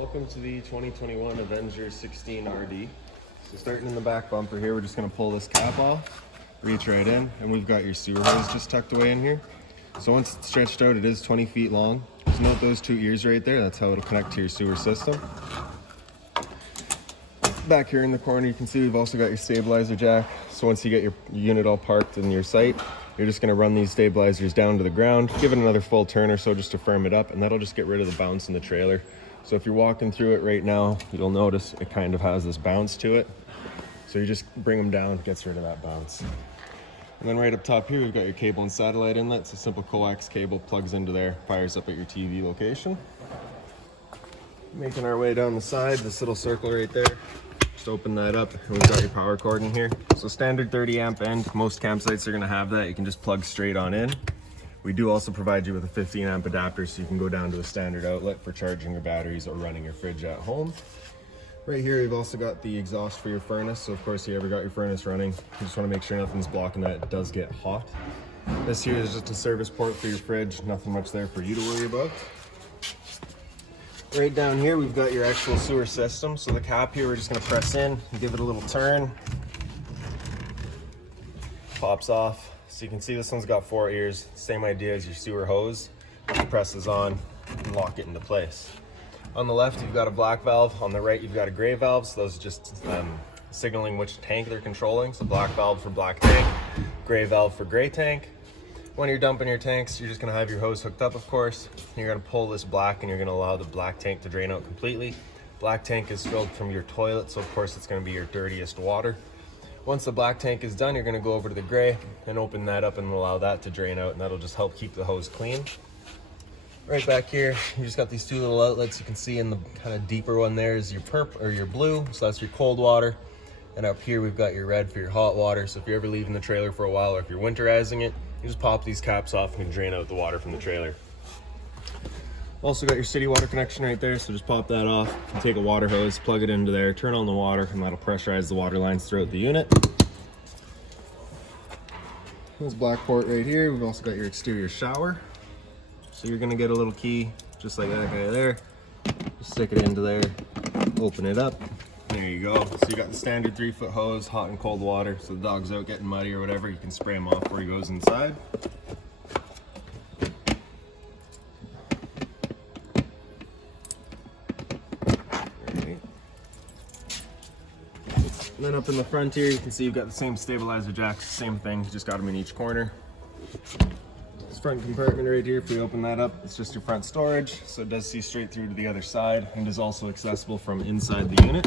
Welcome to the 2021 Avenger 16 RD. So starting in the back bumper here, we're just going to pull this cap off, reach right in, and we've got your sewer hose just tucked away in here. So once it's stretched out, it is 20 feet long. Just note those two ears right there, that's how it'll connect to your sewer system. Back here in the corner, you can see we've also got your stabilizer jack. So once you get your unit all parked in your site, you're just going to run these stabilizers down to the ground, give it another full turn or so just to firm it up, and that'll just get rid of the bounce in the trailer. So if you're walking through it right now, you'll notice it kind of has this bounce to it. So you just bring them down, it gets rid of that bounce. And then right up top here, we've got your cable and satellite inlet. It's a simple coax cable, plugs into there, fires up at your TV location. Making our way down the side, this little circle right there. Just open that up, and we've got your power cord in here. So standard 30 amp end, most campsites are gonna have that. You can just plug straight on in. We do also provide you with a 15 amp adapter, so you can go down to a standard outlet for charging your batteries or running your fridge at home. Right here, you've also got the exhaust for your furnace. So of course, if you ever got your furnace running, you just wanna make sure nothing's blocking that. It does get hot. This here is just a service port for your fridge. Nothing much there for you to worry about. Right down here, we've got your actual sewer system. So the cap here, we're just gonna press in and give it a little turn. Pops off. So you can see this one's got 4 ears. Same idea as your sewer hose. It presses on and lock it into place. On the left, you've got a black valve. On the right, you've got a gray valve. So those are just signaling which tank they're controlling. So black valve for black tank, gray valve for gray tank. When you're dumping your tanks, you're just gonna have your hose hooked up, of course. You're gonna pull this black and you're gonna allow the black tank to drain out completely. Black tank is filled from your toilet, so of course it's gonna be your dirtiest water. Once the black tank is done, you're gonna go over to the gray and open that up and allow that to drain out, and that'll just help keep the hose clean. Right back here, you just got these 2 little outlets. You can see in the kind of deeper one there is your your blue, so that's your cold water. And up here, we've got your red for your hot water. So if you're ever leaving the trailer for a while, or if you're winterizing it, you just pop these caps off and drain out the water from the trailer. Also got your city water connection right there, so just pop that off and take a water hose, plug it into there, turn on the water, and that'll pressurize the water lines throughout the unit. This black port right here, we've also got your exterior shower. So you're gonna get a little key, just like that guy there. Just stick it into there, open it up. There you go. So you got the standard 3-foot hose, hot and cold water. So the dog's out getting muddy or whatever, you can spray him off before he goes inside. And then up in the front here, you can see you've got the same stabilizer jacks, same thing, just got them in each corner. This front compartment right here, if we open that up, it's just your front storage, so it does see straight through to the other side and is also accessible from inside the unit.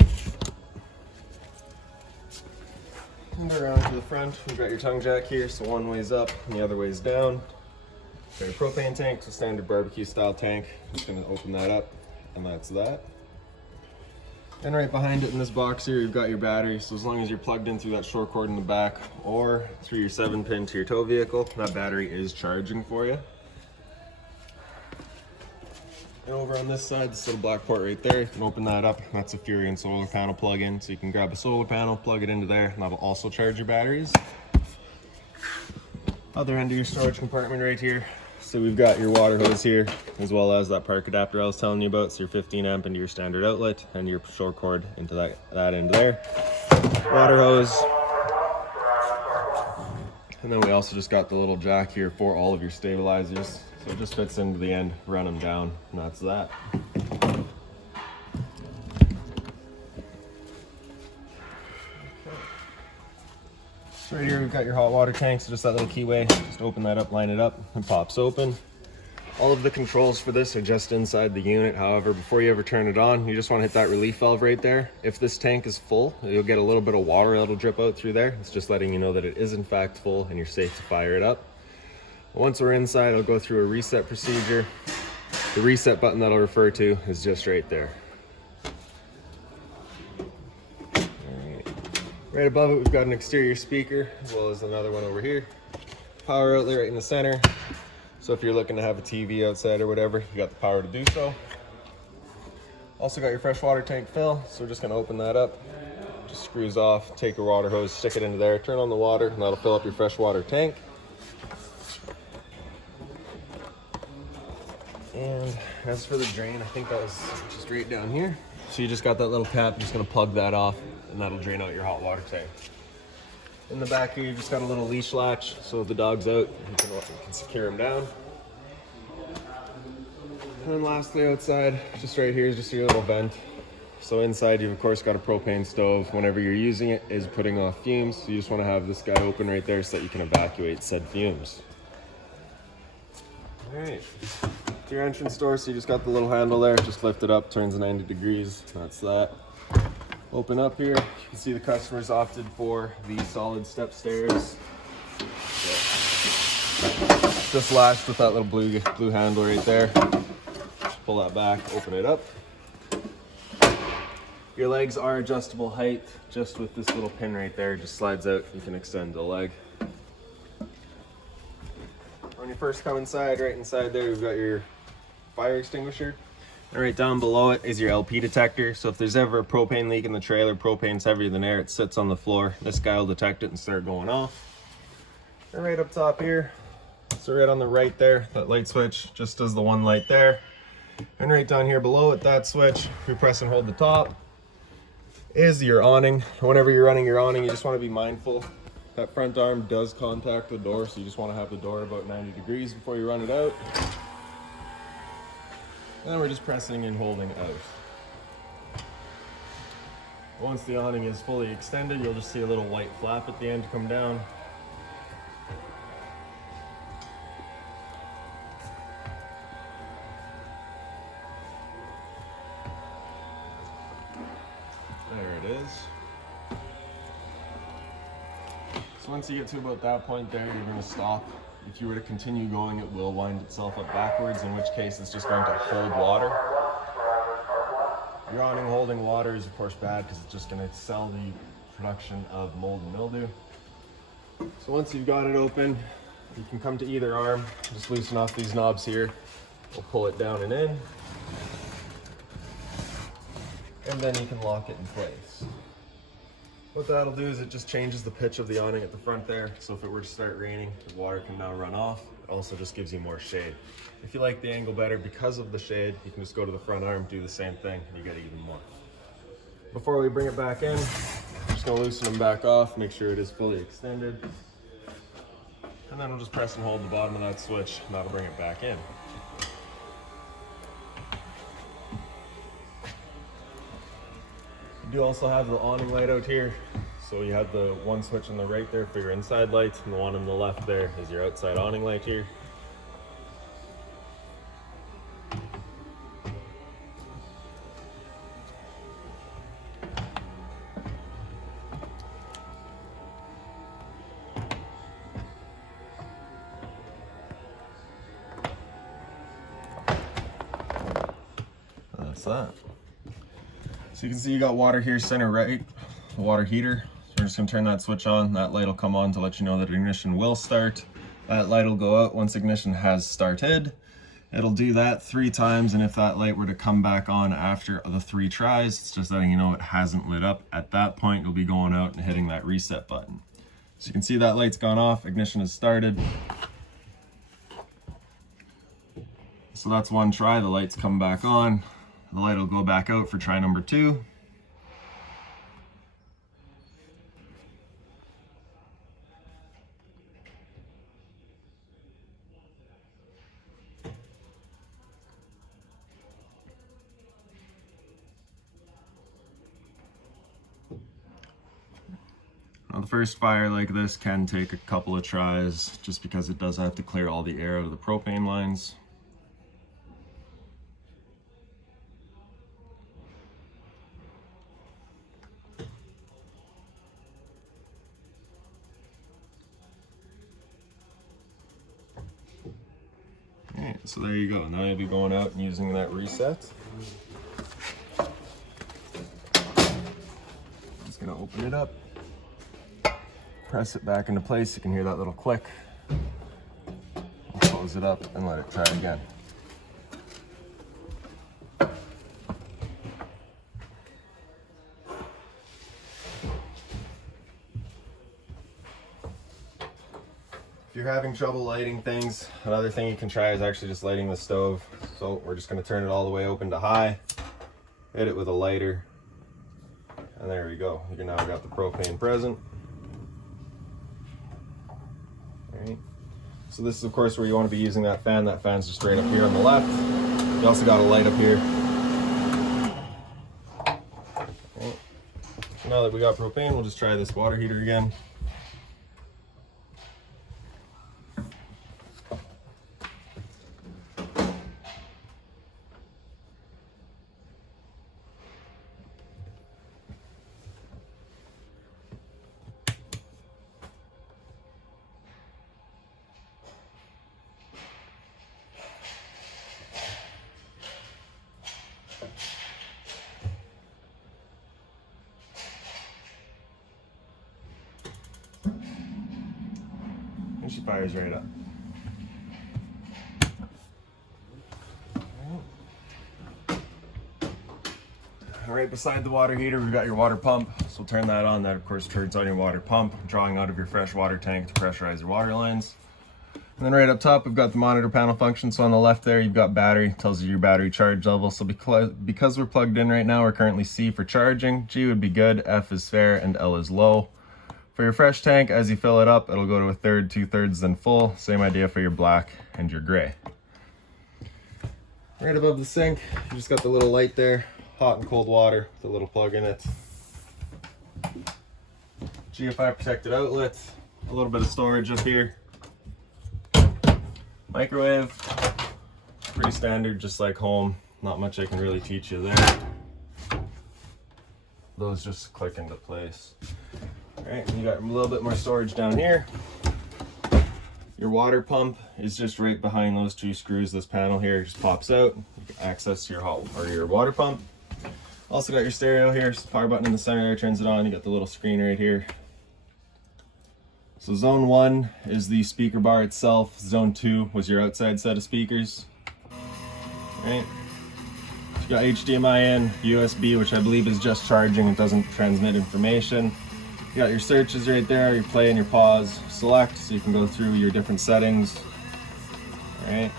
And around to the front, we've got your tongue jack here, so one way's up and the other way's down. Got your propane tank, so standard barbecue style tank. Just gonna open that up, and that's that. And right behind it in this box here, you've got your battery. So as long as you're plugged in through that short cord in the back or through your 7-pin to your tow vehicle, that battery is charging for you. And over on this side, this little black port right there, you can open that up. That's a Furion solar panel plug-in. So you can grab a solar panel, plug it into there, and that'll also charge your batteries. Other end of your storage compartment right here. So we've got your water hose here, as well as that park adapter I was telling you about. So your 15 amp into your standard outlet and your short cord into that end there. Water hose. And then we also just got the little jack here for all of your stabilizers. So it just fits into the end, run them down, and that's that. Right here, we've got your hot water tank, so just that little keyway, just open that up, line it up, and pops open. All of the controls for this are just inside the unit. However, before you ever turn it on, you just want to hit that relief valve right there. If this tank is full, you'll get a little bit of water that'll drip out through there. It's just letting you know that it is in fact full and you're safe to fire it up. Once we're inside, I'll go through a reset procedure. The reset button that I'll refer to is just right there. Right above it, we've got an exterior speaker, as well as another one over here. Power outlet right in the center. So if you're looking to have a TV outside or whatever, you got the power to do so. Also got your fresh water tank fill, so we're just gonna open that up. Just screws off, take your water hose, stick it into there, turn on the water, and that'll fill up your fresh water tank. And as for the drain, I think that was just right down here. So you just got that little cap, you're just gonna plug that off and that'll drain out your hot water tank. In the back here, you just got a little leash latch. So if the dog's out, you can secure him down. And then lastly outside, just right here is just your little vent. So inside you've of course got a propane stove. Whenever you're using it, is putting off fumes. So you just wanna have this guy open right there so that you can evacuate said fumes. All right, to your entrance door, so you just got the little handle there, just lift it up, turns 90 degrees, that's that. Open up here, you can see the customers opted for the solid step stairs. Just latched with that little blue handle right there. Just pull that back, open it up. Your legs are adjustable height, just with this little pin right there, just slides out, you can extend the leg. When you first come inside, right inside there, you've got your fire extinguisher. And right down below it is your LP detector. So if there's ever a propane leak in the trailer, propane's heavier than air, it sits on the floor. This guy will detect it and start going off. And right up top here, so right on the right there, that light switch just does the one light there. And right down here below it, that switch, you press and hold the top, is your awning. Whenever you're running your awning, you just want to be mindful. That front arm does contact the door, so you just want to have the door about 90 degrees before you run it out. And then we're just pressing and holding out. Once the awning is fully extended, you'll just see a little white flap at the end come down. There it is. So once you get to about that point there, you're going to stop. If you were to continue going, it will wind itself up backwards, in which case it's just going to hold water. Your awning holding water is of course bad because it's just going to sell the production of mold and mildew. So once you've got it open, you can come to either arm, just loosen off these knobs here. We'll pull it down and in. And then you can lock it in place. What that'll do is it just changes the pitch of the awning at the front there. So if it were to start raining, the water can now run off. It also just gives you more shade. If you like the angle better because of the shade, you can just go to the front arm, do the same thing, and you get even more. Before we bring it back in, I'm just gonna loosen them back off, make sure it is fully extended. And then we'll just press and hold the bottom of that switch, and that'll bring it back in. You do also have the awning light out here. So you have the one switch on the right there for your inside lights, and the one on the left there is your outside awning light here. That's that. So you can see you got water here center right, the water heater. So we're just gonna turn that switch on. That light will come on to let you know that ignition will start. That light will go out once ignition has started. It'll do that 3 times, and if that light were to come back on after the 3 tries, it's just letting you know it hasn't lit up. At that point, you'll be going out and hitting that reset button. So you can see that light's gone off, ignition has started. So that's one try, the lights come back on. The light will go back out for try number 2. Now the first fire like this can take a couple of tries just because it does have to clear all the air out of the propane lines. Alright, so there you go. Now you'll be going out and using that reset. Just gonna open it up, press it back into place. You can hear that little click. I'll close it up and let it try again. If you're having trouble lighting things, another thing you can try is actually just lighting the stove. So we're just going to turn it all the way open to high, hit it with a lighter, and there we go. You can now got the propane present. All right. So this is of course where you want to be using that fan. That fan's just right up here on the left. You also got a light up here. Right. So now that we got propane, we'll just try this water heater again. And she fires right up. Right beside the water heater, we've got your water pump. So we'll turn that on. That of course turns on your water pump, drawing out of your fresh water tank to pressurize your water lines. And then right up top, we've got the monitor panel function. So on the left there, you've got battery, tells you your battery charge level. So because we're plugged in right now, we're currently C for charging, G would be good, F is fair, and L is low. For your fresh tank, as you fill it up, it'll go to a third, 2/3, then full. Same idea for your black and your gray. Right above the sink, you just got the little light there, hot and cold water with a little plug in it. GFI protected outlet, a little bit of storage up here. Microwave, pretty standard, just like home. Not much I can really teach you there. Those just click into place. All right, and you got a little bit more storage down here. Your water pump is just right behind those two screws. This panel here just pops out. You can access your hot or your water pump. Also got your stereo here. So power button in the center there turns it on. You got the little screen right here. So zone 1 is the speaker bar itself. Zone 2 was your outside set of speakers. All right. You got HDMI in, USB, which I believe is just charging. It doesn't transmit information. You got your searches right there, your play and your pause. Select, so you can go through your different settings. All right.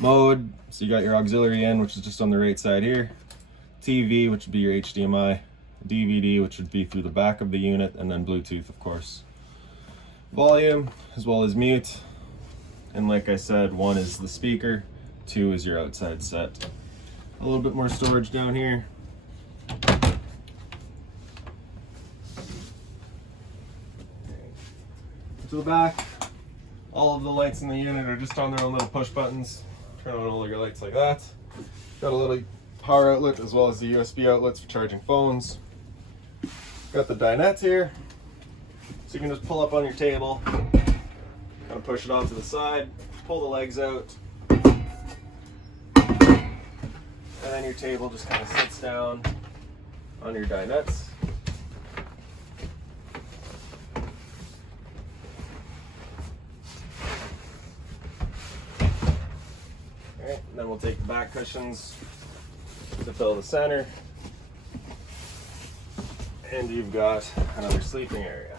Mode, so you got your auxiliary in, which is just on the right side here. TV, which would be your HDMI. DVD, which would be through the back of the unit, and then Bluetooth, of course. Volume, as well as mute. And like I said, 1 is the speaker, 2 is your outside set. A little bit more storage down here. To the back, all of the lights in the unit are just on their own little push buttons. Turn on all your lights like that. Got a little power outlet as well as the USB outlets for charging phones. Got the dinette here, so you can just pull up on your table, kind of push it off to the side, pull the legs out, and then your table just kind of sits down on your dinettes. Alright, and then we'll take the back cushions to fill the center. And you've got another sleeping area.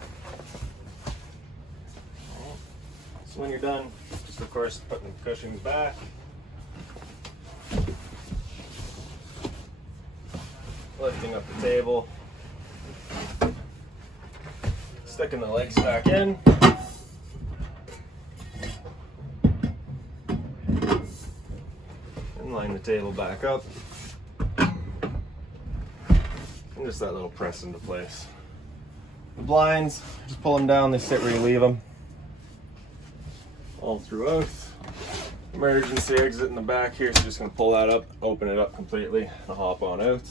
So when you're done, just of course putting the cushions back. Lifting up the table. Sticking the legs back in. And line the table back up. And just that little press into place. The blinds, just pull them down, they sit where you leave them. All throughout. Emergency exit in the back here, so just gonna pull that up, open it up completely, and hop on out.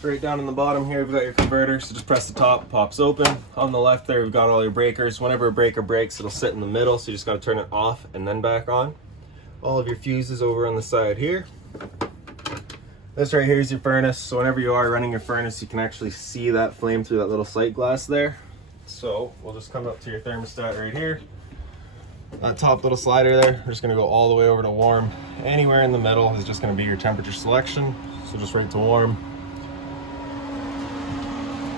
Right down in the bottom here, we've got your converter, so just press the top, it pops open. On the left there, we've got all your breakers. Whenever a breaker breaks, it'll sit in the middle, so you just gotta turn it off and then back on. All of your fuses over on the side here. This right here is your furnace, so whenever you are running your furnace, you can actually see that flame through that little sight glass there. So we'll just come up to your thermostat right here. That top little slider there, we're just gonna go all the way over to warm. Anywhere in the middle is just gonna be your temperature selection, so just right to warm.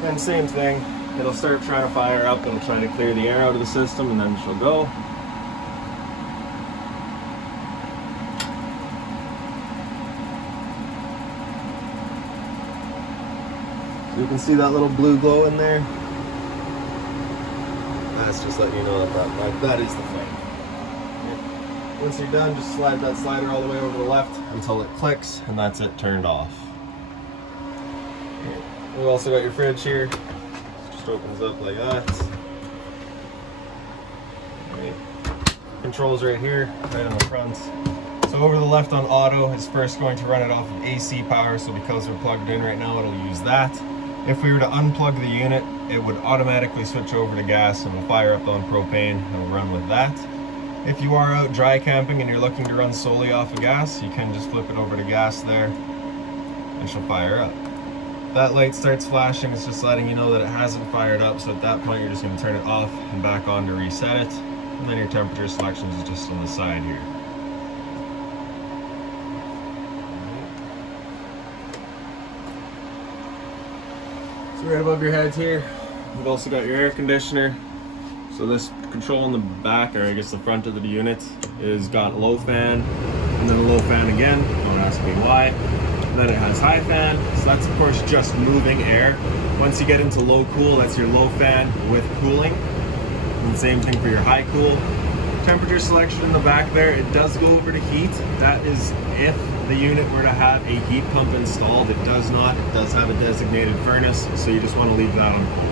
And same thing, it'll start trying to fire up, it'll try to clear the air out of the system, and then she'll go. So you can see that little blue glow in there. That's just letting you know that is the flame. Once you're done, just slide that slider all the way over to the left until it clicks, and that's it turned off. We've also got your fridge here. Just opens up like that. Right. Controls right here, right on the front. So over the left on auto is first going to run it off of AC power, so because we're plugged in right now, it'll use that. If we were to unplug the unit, it would automatically switch over to gas and will fire up on propane and will run with that. If you are out dry camping and you're looking to run solely off of gas, you can just flip it over to gas there and she'll fire up. That light starts flashing, it's just letting you know that it hasn't fired up, so at that point you're just going to turn it off and back on to reset it. And then your temperature selections is just on the side here. So right above your heads here, you've also got your air conditioner. So this control in the back, or I guess the front of the unit, is got low fan, and then a low fan again, don't ask me why. And then it has high fan, so that's of course just moving air. Once you get into low cool, that's your low fan with cooling. And same thing for your high cool. Temperature selection in the back there, it does go over to heat. That is if the unit were to have a heat pump installed. It does not, it does have a designated furnace, so you just want to leave that on cool.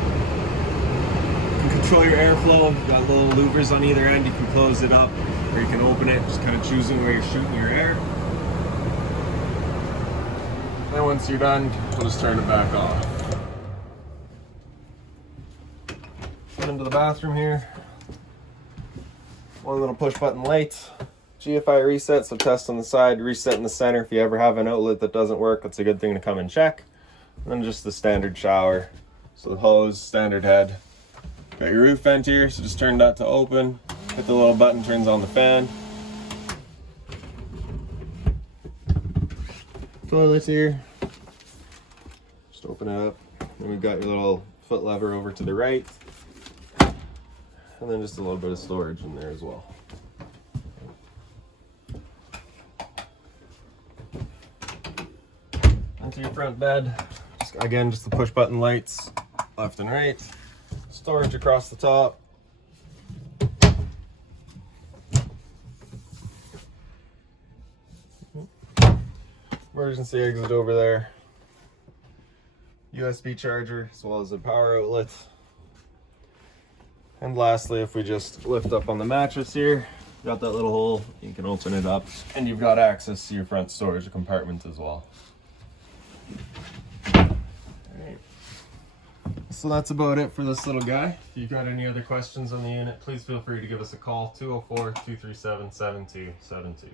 Control your airflow. You've got little louvers on either end. You can close it up or you can open it, just kind of choosing where you're shooting your air. Then once you're done, we'll just turn it back off. Get into the bathroom here. One little push button light. GFI reset, so test on the side, reset in the center. If you ever have an outlet that doesn't work, it's a good thing to come and check. And then just the standard shower. So the hose, standard head. Got your roof vent here, so just turn that to open. Hit the little button, turns on the fan. Toilets here. Just open it up. And we've got your little foot lever over to the right. And then just a little bit of storage in there as well. Onto your front bed. Again, just the push button lights, left and right. Storage across the top. Emergency exit over there. USB charger as well as a power outlet. And lastly, if we just lift up on the mattress here, got that little hole, you can open it up and you've got access to your front storage compartment as well. Alright. So that's about it for this little guy. If you've got any other questions on the unit, please feel free to give us a call, 204-237-7272.